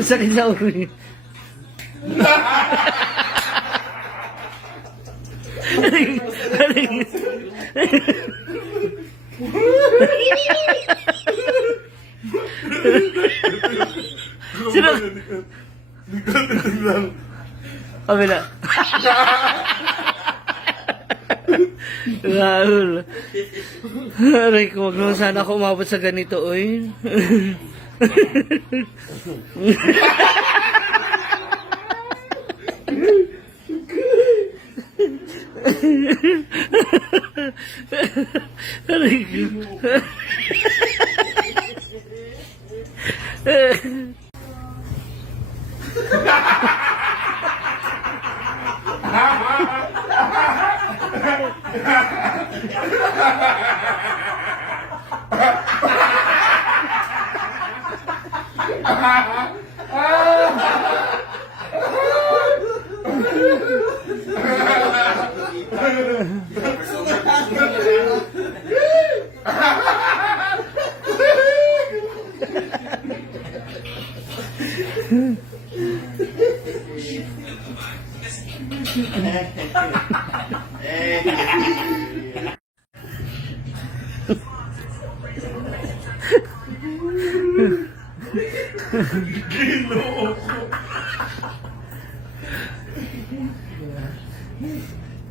Sakit sa ulo. Sino? Kabila. Rahul. Aray ko, wag naman sana ako umabot sa ganito, oy. Aray ko.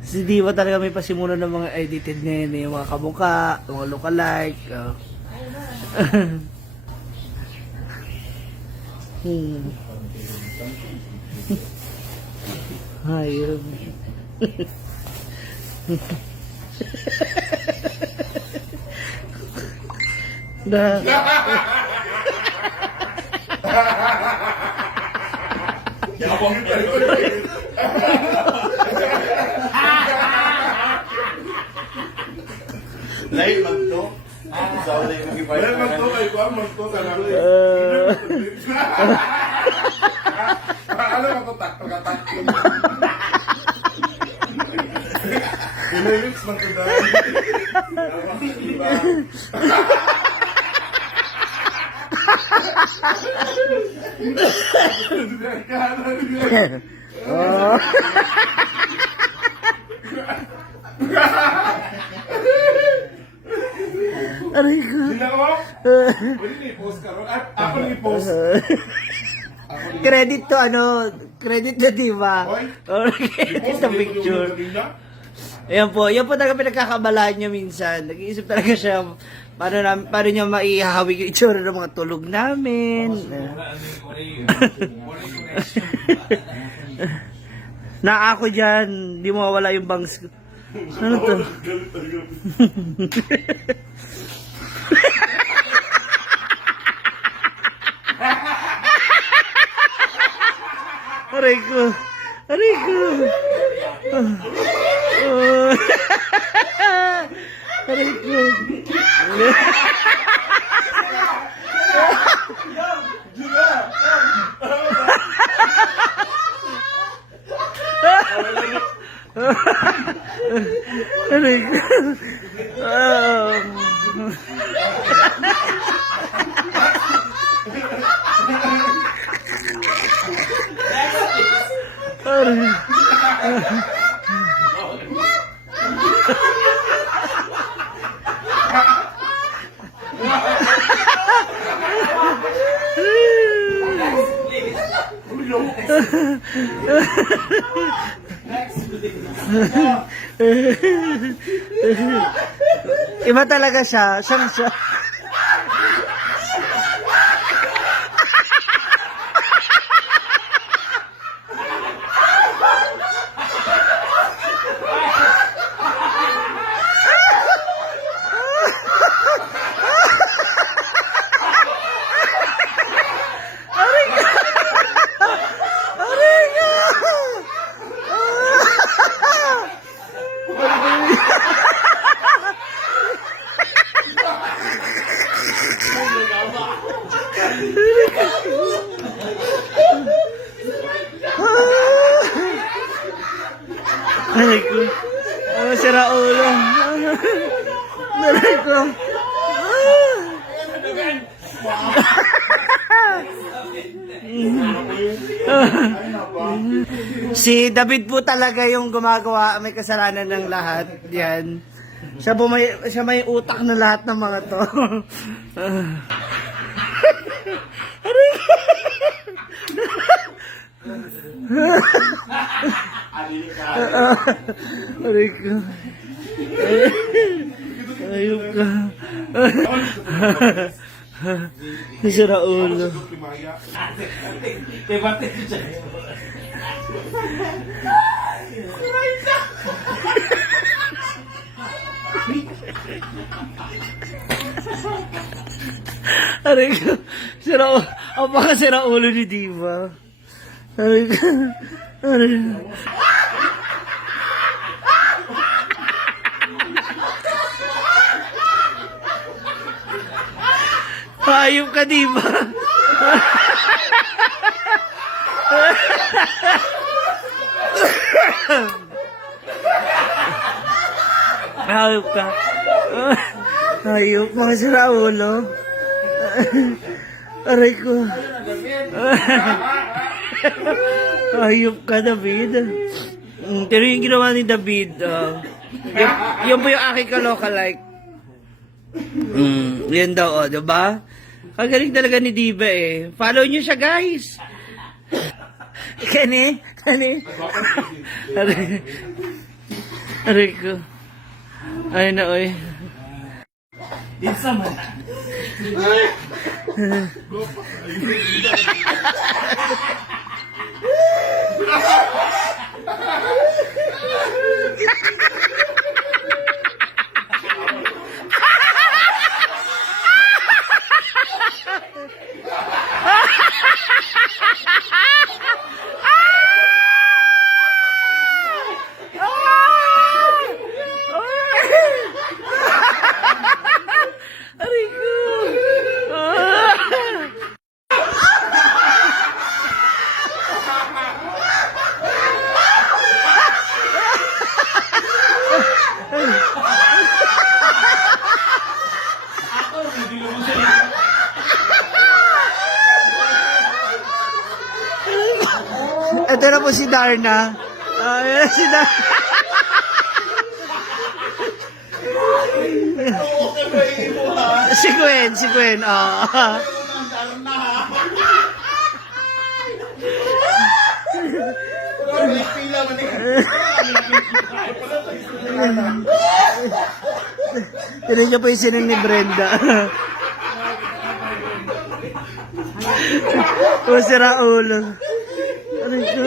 Si Diva talaga may pasimuno ng mga edited ngayon eh, yung mga kamukha, mga lookalike. Ayun. Lain magto. Sa ulay magibay. Lain magto kay kuan magto sa lang. Ano magto tak pagkatak. Lyrics magto dahil. Aray ko. Pwede ni-post ka ron. Ako ni-post. Credit to credit na Diva. Credit na picture. Ayan po talaga pinagkakabalaan niya minsan. Nag-iisip talaga siya, paano niya maihahawi yung itsura ng mga tulog namin. Na ako dyan, di mawawala yung bangs ko. Ano to? Aray ko. Aray ko. Aray ko. Aray ko. Iba talaga siya. Siyang siya. Aray ka! Aray ko. Oh, sira ulo. Aray ko. Si David po talaga yung gumagawa, may kasalanan ng lahat. Yan. Siya may utak na lahat ng mga to. Aray ko. Aray ko. Ayok ka. Sira ulo. Aray ko. Sira ulo. Baka sira ulo ni Diva. Aray ko. Aray ko. Hayop ka, Diva. Hayop ka. Hayop, mga sira ulo. Aray ko. Hayop ka, David. Pero yung ginawa ni David, yun po yung aking ka-lookalike. Yan daw, oh, diba? Kagaling talaga ni Diva eh. Follow nyo siya, guys. Kani? Aray. Aray ko. Ay na, oy. Dinsa man. Aray ko. Ito na po si Darna. Si Darna. Si Gwen. Tinan niyo po yung sinang ni Brenda. Sira ulo. Ano ito?